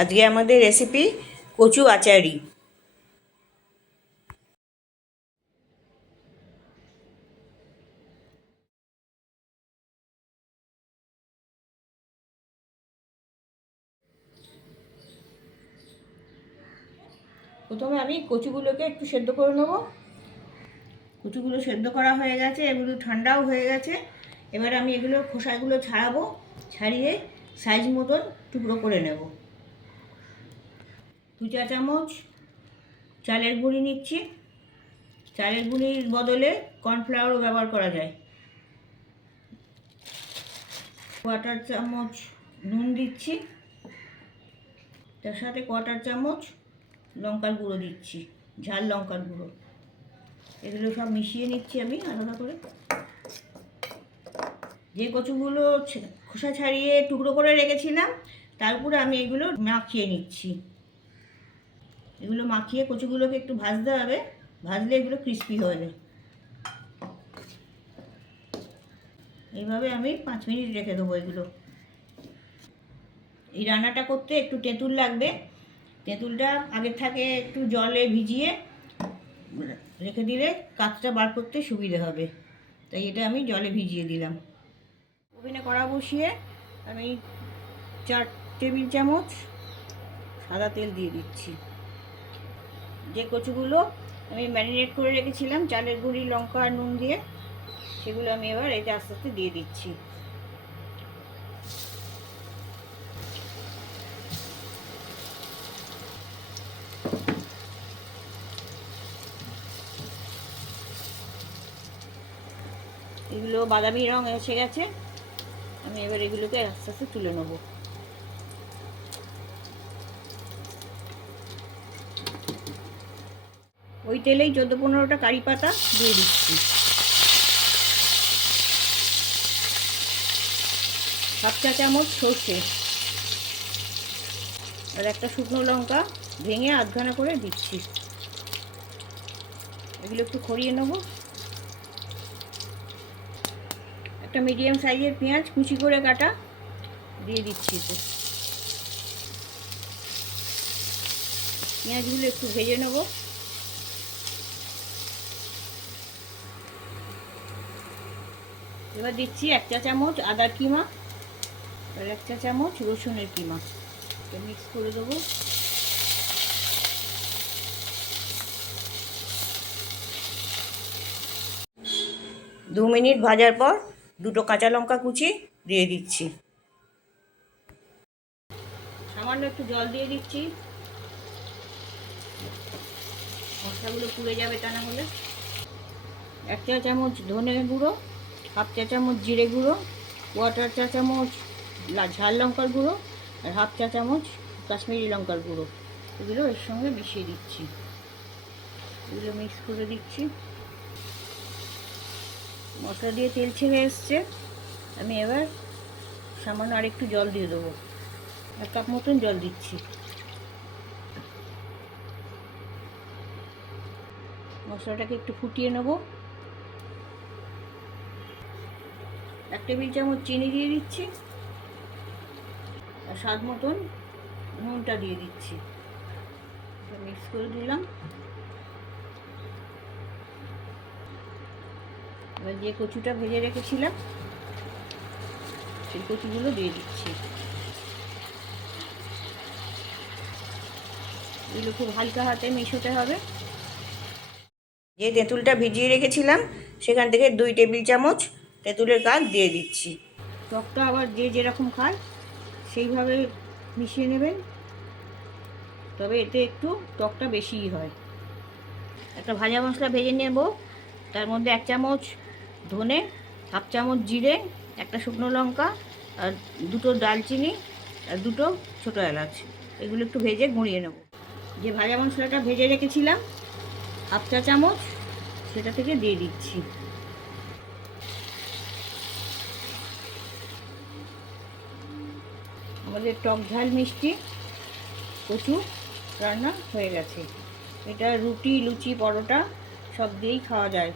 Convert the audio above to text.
আজকে আমাদের রেসিপি কচু আচারি। প্রথমে আমি কচুগুলোকে একটু সেদ্ধ করে নেব। কচুগুলো সেদ্ধ করা হয়ে গেছে, এগুলো ঠান্ডাও হয়ে গেছে। এবার আমি এগুলোর খোসাগুলো ছাড়াবো, ছাড়িয়ে সাইজ মতন টুকরো করে নেব। দু চা চামচ চালের গুঁড়ি নিচ্ছি। চালের গুঁড়ির বদলে কর্নফ্লাওয়ারও ব্যবহার করা যায়। কোয়াটার চামচ নুন দিচ্ছি। তার সাথে কোয়াটার চামচ লঙ্কার গুঁড়ো দিচ্ছি, ঝাল লঙ্কার গুঁড়ো। এগুলো সব মিশিয়ে নিচ্ছি আমি আলাদা করে। যে কচুগুলো খোসা ছাড়িয়ে টুকরো করে রেখেছিলাম তার উপরে আমি এগুলো মাখিয়ে নিচ্ছি। এগুলো মাখিয়ে কচুগুলোকে একটু ভাজতে হবে, ভাজলে এগুলো ক্রিস্পি হবে এইভাবে আমি পাঁচ মিনিট রেখে দেবো এগুলো। এই রান্নাটা করতে একটু তেঁতুল লাগবে। তেঁতুলটা আগের থাকে একটু জলে ভিজিয়ে রেখে দিলে কাঁচটা বার করতে সুবিধে হবে। তাই এটা আমি জলে ভিজিয়ে দিলাম। ওভেনে কড়া বসিয়ে আমি চার টেবিল চামচ সাদা তেল দিয়ে দিচ্ছি। যে কচুগুলো আমি ম্যারিনেট করে রেখেছিলাম, চালের গুঁড়ি, লঙ্কা আর নুন দিয়ে, সেগুলো আমি এবার এতে আস্তে আস্তে দিয়ে দিচ্ছি। এগুলো বাদামি রং এসে গেছে, আমি এবার এগুলোকে আস্তে আস্তে তুলে নেব। ওই তেলেই চোদ্দ পনেরোটা কারি পাতা দিয়ে দিচ্ছি। হাফ চা চামচ সর্ষে। আর একটা শুকনো লঙ্কা ভেঙে আধখানা করে দিচ্ছি। এগুলো একটু খড়িয়ে নেব। একটা মিডিয়াম সাইজের পেঁয়াজ কুচি করে কাটা দিয়ে দিচ্ছি তো পেঁয়াজগুলো একটু ভেজে নেব। এবার দিচ্ছি এক চা চামচ আদার কিমা আর এক চা চামচ রসুনের কিমা। এটা মিক্স করে দেবো। দু মিনিট ভাজার পর দুটো কাঁচা লঙ্কা কুচি দিয়ে দিচ্ছি। সামান্য একটু জল দিয়ে দিচ্ছি। মশলাগুলো পুড়ে যাবে তা না হলে। এক চা চামচ ধনে গুঁড়ো। হাফ চা চামচ জিরে গুঁড়ো কোয়াটার চা চামচ ঝাল লঙ্কার গুঁড়ো আর হাফ চা চামচ কাশ্মীরি লঙ্কার গুঁড়ো। এগুলো এর সঙ্গে মিশিয়ে দিচ্ছি। এগুলো মিক্স করে দিচ্ছি। মশলা দিয়ে তেল ছেড়ে এসছে। আমি এবার সামান্য আরেকটু জল দিয়ে দেবো। এক কাপ মতন জল দিচ্ছি। মশলাটাকে একটু ফুটিয়ে নেব। এক টেবিল চামচ চিনি দিয়ে দিচ্ছি। আর স্বাদ মতন নুনটা দিয়ে দিচ্ছি। মিক্স করে দিলাম এবার যে কচুটা ভেজে রেখেছিলাম, সেই কচুগুলো দিয়ে দিচ্ছি। এগুলো খুব হালকা হাতে মেশোতে হবে। যে তেঁতুলটা ভিজিয়ে রেখেছিলাম, সেখান থেকে দুই টেবিল চামচ তেঁতুলের কাজ দিয়ে দিচ্ছি। টকটা আবার যে যেরকম খায়, সেইভাবে মিশিয়ে নেবেন। তবে এতে একটু টকটা বেশিই হয়। একটা ভাজা মশলা ভেজে নেব। তার মধ্যে এক চামচ ধনে, হাফ চামচ জিরে, একটা শুকনো লঙ্কা আর দুটো দালচিনি আর দুটো ছোটো এলাচ। এগুলো একটু ভেজে গুঁড়িয়ে নেব। যে ভাজা মশলাটা ভেজে রেখেছিলাম, হাফ চা চামচ সেটা থেকে দিয়ে দিচ্ছি। আমাদের টক ঝাল মিষ্টি কচু রান্না হয়ে গেছে। এটা রুটি, লুচি, পরোটা সব দিয়েই খাওয়া যায়।